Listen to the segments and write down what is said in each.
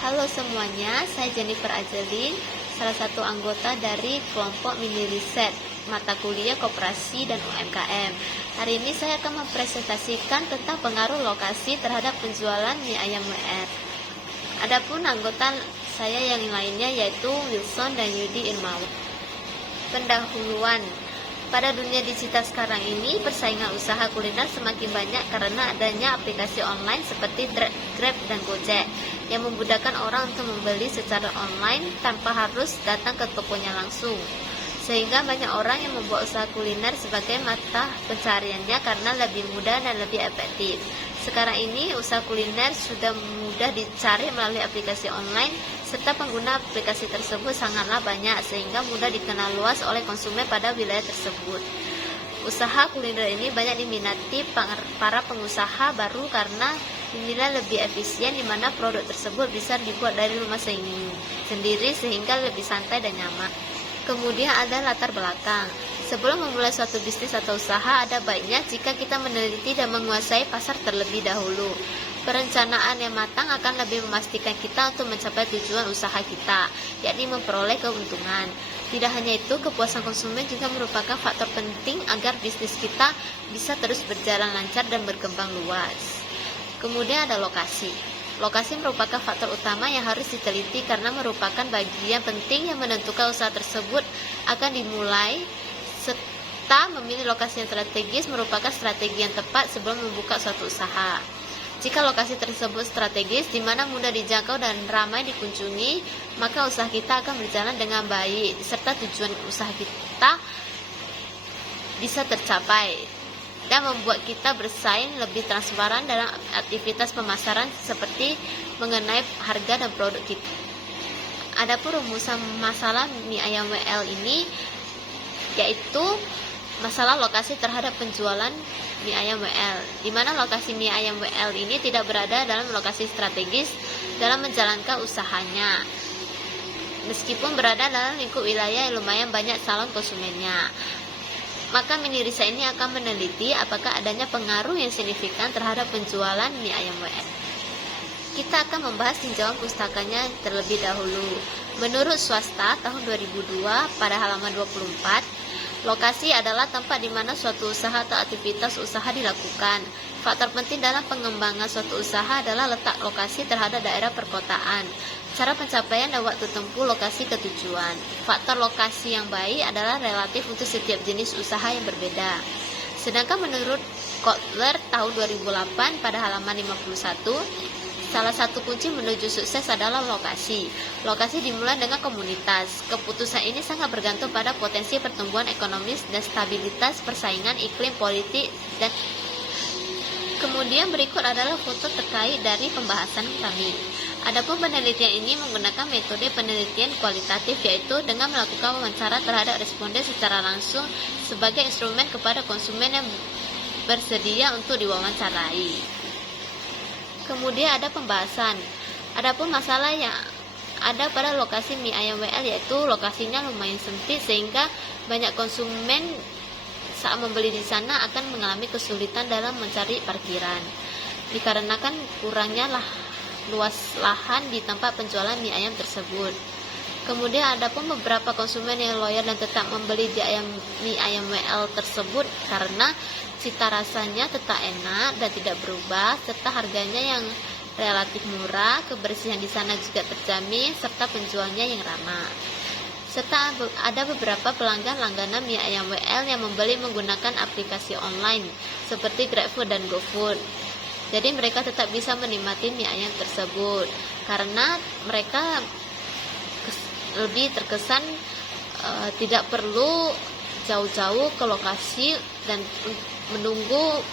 Halo semuanya, saya Jennifer Ajelin, salah satu anggota dari kelompok mini riset mata kuliah koperasi dan UMKM. Hari ini saya akan mempresentasikan tentang pengaruh lokasi terhadap penjualan mie ayam WR. Adapun anggota saya yang lainnya yaitu Wilson dan Yudi Irmawan. Pendahuluan. Pada dunia digital sekarang ini, persaingan usaha kuliner semakin banyak karena adanya aplikasi online seperti Grab dan Gojek yang memudahkan orang untuk membeli secara online tanpa harus datang ke tokonya langsung. Sehingga banyak orang yang membuat usaha kuliner sebagai mata pencariannya karena lebih mudah dan lebih efektif. Sekarang ini usaha kuliner sudah mudah dicari melalui aplikasi online, serta pengguna aplikasi tersebut sangatlah banyak sehingga mudah dikenal luas oleh konsumen pada wilayah tersebut. Usaha kuliner ini banyak diminati para pengusaha baru karena dinilai lebih efisien, di mana produk tersebut bisa dibuat dari rumah sendiri sehingga lebih santai dan nyaman. Kemudian ada latar belakang. Sebelum memulai suatu bisnis atau usaha, ada baiknya jika kita meneliti dan menguasai pasar terlebih dahulu. Perencanaan yang matang akan lebih memastikan kita untuk mencapai tujuan usaha kita, yakni memperoleh keuntungan. Tidak hanya itu, kepuasan konsumen juga merupakan faktor penting agar bisnis kita bisa terus berjalan lancar dan berkembang luas. Kemudian ada lokasi. Lokasi merupakan faktor utama yang harus diteliti karena merupakan bagian penting yang menentukan usaha tersebut akan dimulai, serta memilih lokasi yang strategis merupakan strategi yang tepat sebelum membuka suatu usaha. Jika lokasi tersebut strategis, di mana mudah dijangkau dan ramai dikunjungi, maka usaha kita akan berjalan dengan baik, serta tujuan usaha kita bisa tercapai dan membuat kita bersaing lebih transparan dalam aktivitas pemasaran seperti mengenai harga dan produk kita. Adapun rumusan masalah mie ayam WL ini yaitu masalah lokasi terhadap penjualan mie ayam WL, di mana lokasi mie ayam WL ini tidak berada dalam lokasi strategis dalam menjalankan usahanya, meskipun berada dalam lingkup wilayah yang lumayan banyak calon konsumennya. Maka mini riset ini akan meneliti apakah adanya pengaruh yang signifikan terhadap penjualan mie ayam WL. Kita akan membahas tinjauan pustakanya terlebih dahulu. Menurut swasta tahun 2002 pada halaman 24, lokasi adalah tempat di mana suatu usaha atau aktivitas usaha dilakukan. Faktor penting dalam pengembangan suatu usaha adalah letak lokasi terhadap daerah perkotaan, cara pencapaian dan waktu tempuh lokasi ke tujuan. Faktor lokasi yang baik adalah relatif untuk setiap jenis usaha yang berbeda. Sedangkan menurut Kotler tahun 2008 pada halaman 51, salah satu kunci menuju sukses adalah lokasi. Lokasi dimulai dengan komunitas. Keputusan ini sangat bergantung pada potensi pertumbuhan ekonomis dan stabilitas persaingan iklim politik dan kemudian berikut adalah foto terkait dari pembahasan kami. Adapun penelitian ini menggunakan metode penelitian kualitatif, yaitu dengan melakukan wawancara terhadap responden secara langsung sebagai instrumen kepada konsumen yang bersedia untuk diwawancarai. Kemudian ada pembahasan. Adapun masalah yang ada pada lokasi mie ayam WL yaitu lokasinya lumayan sempit sehingga banyak konsumen saat membeli di sana akan mengalami kesulitan dalam mencari parkiran dikarenakan kurangnya luas lahan di tempat penjualan mie ayam tersebut. Kemudian ada pun beberapa konsumen yang loyal dan tetap membeli mie ayam WL tersebut karena cita rasanya tetap enak dan tidak berubah, serta harganya yang relatif murah, kebersihan di sana juga terjamin, serta penjualnya yang ramah. Serta ada beberapa pelanggan langganan mie ayam WL yang membeli menggunakan aplikasi online seperti GrabFood dan GoFood. Jadi mereka tetap bisa menikmati mie ayam tersebut karena mereka lebih terkesan tidak perlu jauh-jauh ke lokasi dan menunggu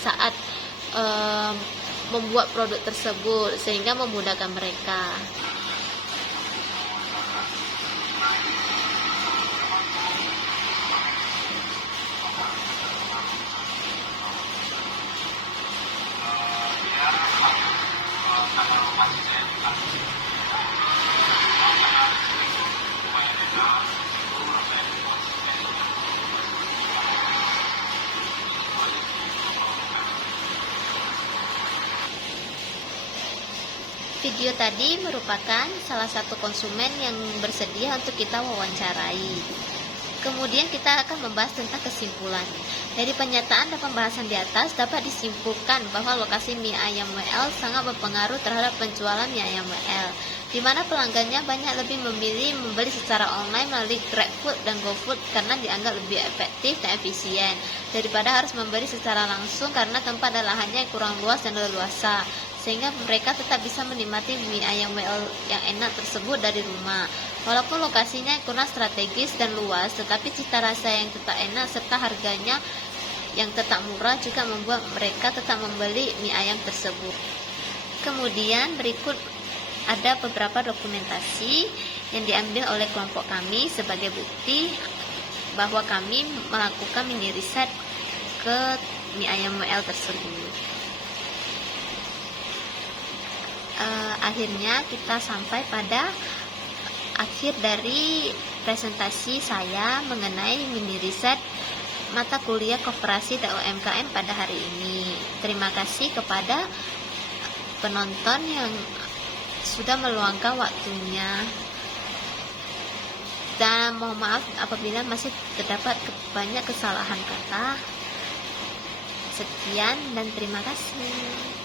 saat membuat produk tersebut sehingga memudahkan mereka. video tadi merupakan salah satu konsumen yang bersedia untuk kita wawancarai. Kemudian kita akan membahas tentang kesimpulan. Dari pernyataan dan pembahasan di atas dapat disimpulkan bahwa lokasi mie ayam WL sangat berpengaruh terhadap penjualan mie ayam WL, di mana pelanggannya banyak lebih memilih membeli secara online melalui GrabFood dan GoFood karena dianggap lebih efektif dan efisien daripada harus membeli secara langsung karena tempat dan lahannya yang kurang luas dan leluasa, sehingga mereka tetap bisa menikmati mie ayam WL yang enak tersebut dari rumah. Walaupun lokasinya kurang strategis dan luas, tetapi cita rasa yang tetap enak serta harganya yang tetap murah juga membuat mereka tetap membeli mie ayam tersebut. Kemudian berikut ada beberapa dokumentasi yang diambil oleh kelompok kami sebagai bukti bahwa kami melakukan mini riset ke mie ayam WL tersebut. Akhirnya kita sampai pada akhir dari presentasi saya mengenai mini riset mata kuliah Koperasi dan UMKM pada hari ini. Terima kasih kepada penonton yang sudah meluangkan waktunya, dan mohon maaf apabila masih terdapat banyak kesalahan kata. Sekian dan terima kasih.